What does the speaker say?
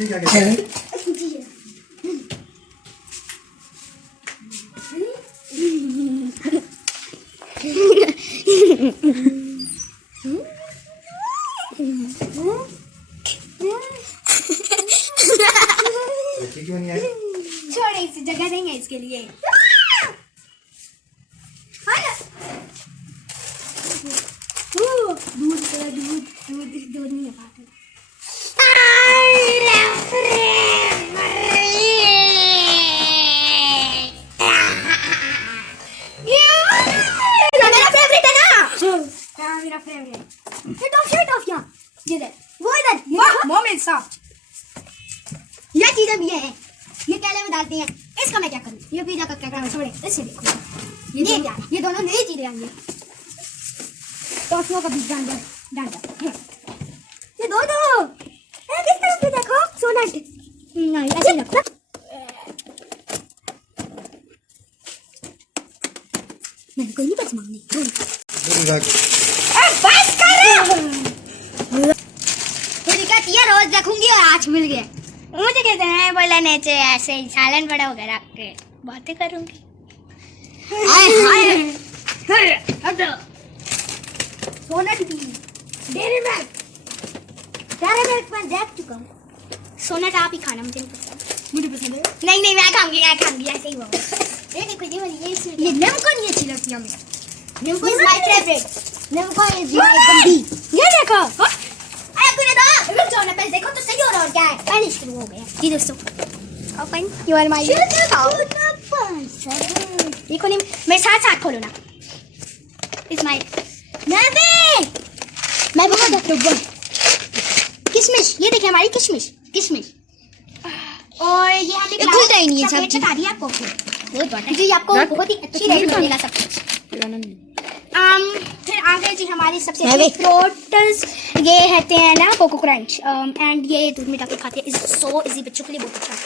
इसे क्या कहते हैं? बच्चे क्यों नहीं आए? छोड़े, इसे जगह देंगे इसके लिए। दूध नहीं है पाते। मेरा फेवरेट ये टॉफियां इधर वो इधर मोमेंट सॉफ्ट ये चीजें भी है ये केले में डालते हैं इसका मैं क्या करूं ये पिज्जा का क्या करूं छोड़े इससे देखो ये क्या है ये दोनों नई चीजें आएंगी टॉफियों का भी डांडा ये दो किस तरह से देखो सोनट नहीं ऐसे लगता मैं कोई नहीं बस मांगने बस कर ये रोज देखूंगी और आज मिल गया मुझे कहते हैं बोला नीचे ऐसे ही साइलेंट बड़ा होकर रख के बातें करूंगी सोनट भी डेरी मिल्क मैं देख चुका हूँ सोनट आप ही खाना मुझे नहीं पसंद मुझे पसंद है नहीं मैं खाऊंगी ऐसे ही होगा ये देखो ये नमक नहीं अच्छी लगती हमें Nimco is my favorite. Nimco is my बंदी। ये देखो। अरे तूने तो रुक जाओ ना पहले देखो तो सही हो रहा और क्या है? पहले शुरू हो गया। जी दोस्तों। ओपन you are my देखो नहीं मेरे साथ खोलो ना। Is my मैं बहुत अच्छा किशमिश ये देखिए हमारी किशमिश और ये हमें खुलता ही नहीं है सब बता दिया आपको बहुत बात है जी आपको बहुत ही अच्छी लगेगा सब कुछ फिर आगे जी हमारी सबसे फ्रूट्स ये कहते हैं ना कोको क्रंच एंड ये दूध में डाल के खाते हैं इज सो इजी बच्चों के लिए बहुत अच्छा है